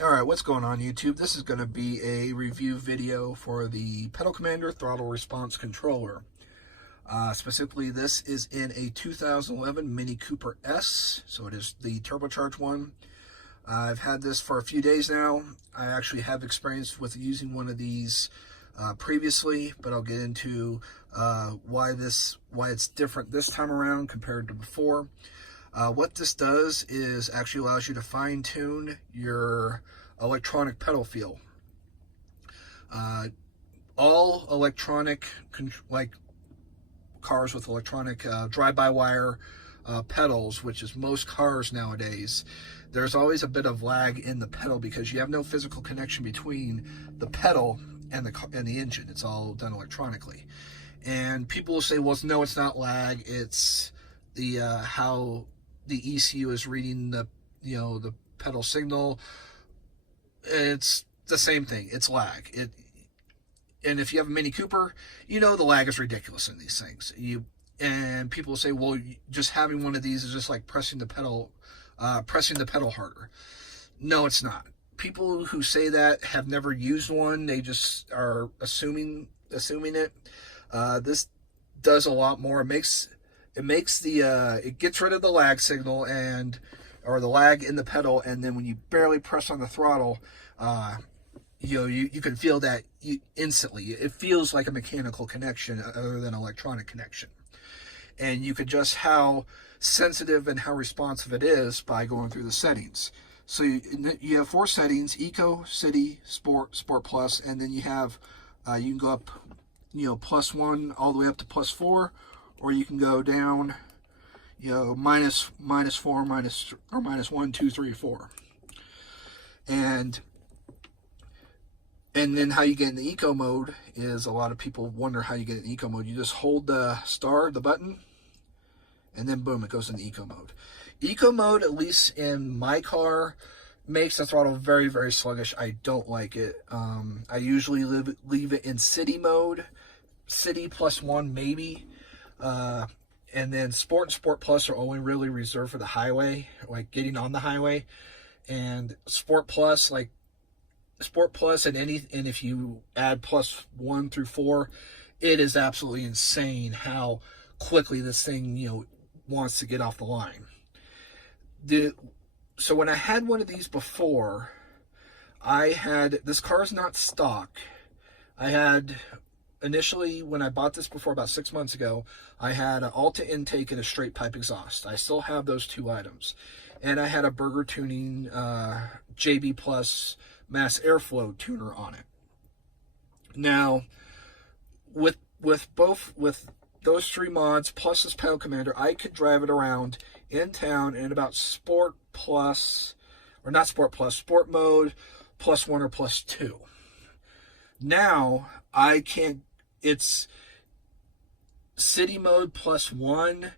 Alright, what's going on YouTube? This is going to be a review video for the Pedal Commander Throttle Response Controller. Specifically, this is in a 2011 Mini Cooper S, so it is the turbocharged one. I've had this for a few days now. I actually have experience with using one of these previously, but I'll get into why it's different this time around compared to before. What this does is actually allows you to fine-tune your electronic pedal feel. All electronic, like cars with electronic drive-by-wire pedals, which is most cars nowadays, there's always a bit of lag in the pedal because you have no physical connection between the pedal and the engine. It's all done electronically. And people will say, well, no, it's not lag. It's the how the ECU is reading the pedal signal. It's the same thing. It's lag. And if you have a Mini Cooper, the lag is ridiculous in these things. And people will say, well, just having one of these is just like pressing the pedal harder. No, it's not. People who say that have never used one. They just are assuming it. This does a lot more. It gets rid of the lag signal or the lag in the pedal, and then when you barely press on the throttle, you can feel that instantly. It feels like a mechanical connection other than electronic connection. And you can adjust how sensitive and how responsive it is by going through the settings. So you have 4 settings: Eco, City, Sport, Sport Plus, and then you have you can go up +1 all the way up to +4, or you can go down minus 4, -1, 2, 3, 4. And then how you get in the eco mode is, a lot of people wonder how you get in eco mode. You just hold the button, and then boom, it goes into eco mode. Eco mode, at least in my car, makes the throttle very, very sluggish. I don't like it. I usually leave it in city mode, city +1 maybe. And then Sport and Sport Plus are only really reserved for the highway, like getting on the highway. And Sport Plus, and if you add +1 through 4, it is absolutely insane how quickly this thing wants to get off the line. So when I had one of these before, this car's not stock. Initially, when I bought this before, about 6 months ago, I had an Alta intake and a straight pipe exhaust. I still have those 2 items. And I had a Burger Tuning JB Plus mass airflow tuner on it. Now, with those 3 mods plus this Pedal Commander, I could drive it around in town in about Sport Plus, or not Sport Plus, Sport mode +1 or +2. Now, I can't. It's city mode +1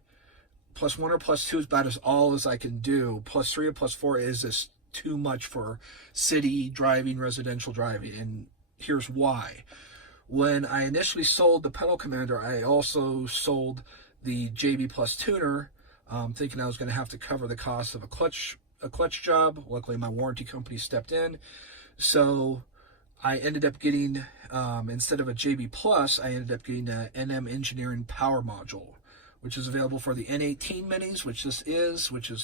or +2 is about all as I can do. +3 or +4 is just too much for city driving, residential driving, and here's why. When I initially sold the Pedal Commander, I also sold the JB Plus tuner, thinking I was going to have to cover the cost of a clutch job. Luckily, my warranty company stepped in, so I ended up getting, instead of a JB Plus, I ended up getting a NM Engineering Power Module, which is available for the N18 Minis, which is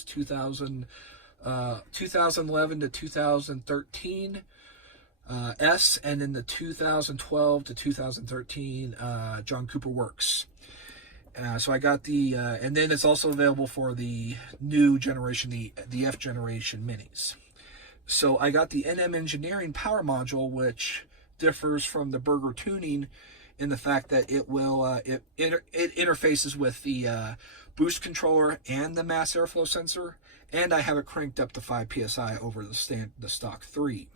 2011 to 2013 S, and then the 2012 to 2013 John Cooper Works. So I got and then it's also available for the new generation, the F generation Minis. So I got the NM Engineering Power Module, which differs from the Burger Tuning in the fact that it interfaces with the boost controller and the mass airflow sensor, and I have it cranked up to 5 psi over the stock 3.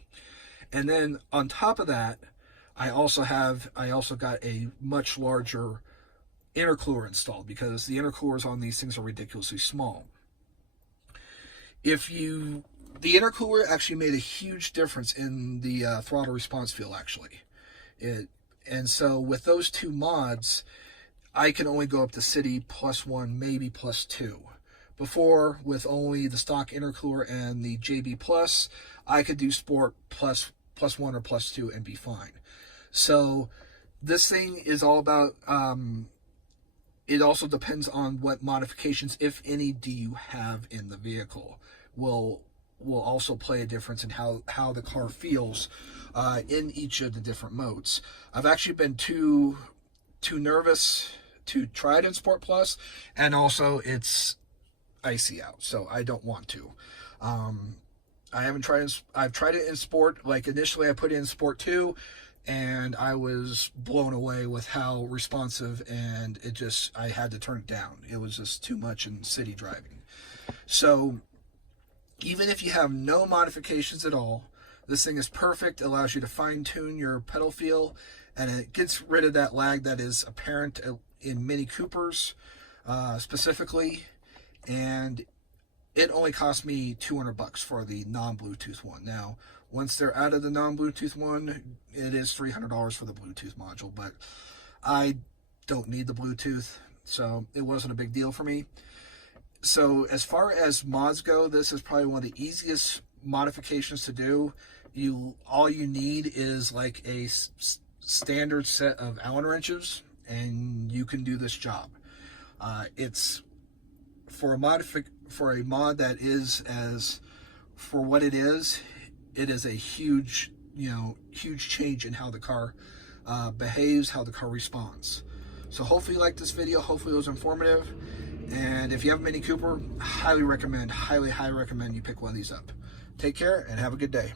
And then on top of that, I also got a much larger intercooler installed, because the intercoolers on these things are ridiculously small. The intercooler actually made a huge difference in the throttle response feel, actually. And so with those 2 mods, I can only go up to city +1, maybe +2. Before, with only the stock intercooler and the JB Plus, I could do Sport plus one or plus two and be fine. So this thing is all about, it also depends on what modifications, if any, do you have in the vehicle. Will also play a difference in how the car feels in each of the different modes. I've actually been too nervous to try it in Sport Plus, and also it's icy out, so I don't want to. I haven't tried it. I've tried it in Sport. Like initially, I put it in Sport 2, and I was blown away with how responsive, and I had to turn it down. It was just too much in city driving. So even if you have no modifications at all, this thing is perfect. It allows you to fine-tune your pedal feel, and it gets rid of that lag that is apparent in Mini Coopers specifically. And it only cost me $200 for the non-Bluetooth one. Now, once they're out of the non-Bluetooth one, it is $300 for the Bluetooth module, but I don't need the Bluetooth, so it wasn't a big deal for me. So as far as mods go, this is probably one of the easiest modifications to do. All you need is like a standard set of Allen wrenches, and you can do this job. It's for a mod that is, as for what it is a huge change in how the car behaves, how the car responds. So hopefully you liked this video. Hopefully it was informative. And if you have a Mini Cooper, highly recommend you pick one of these up. Take care and have a good day.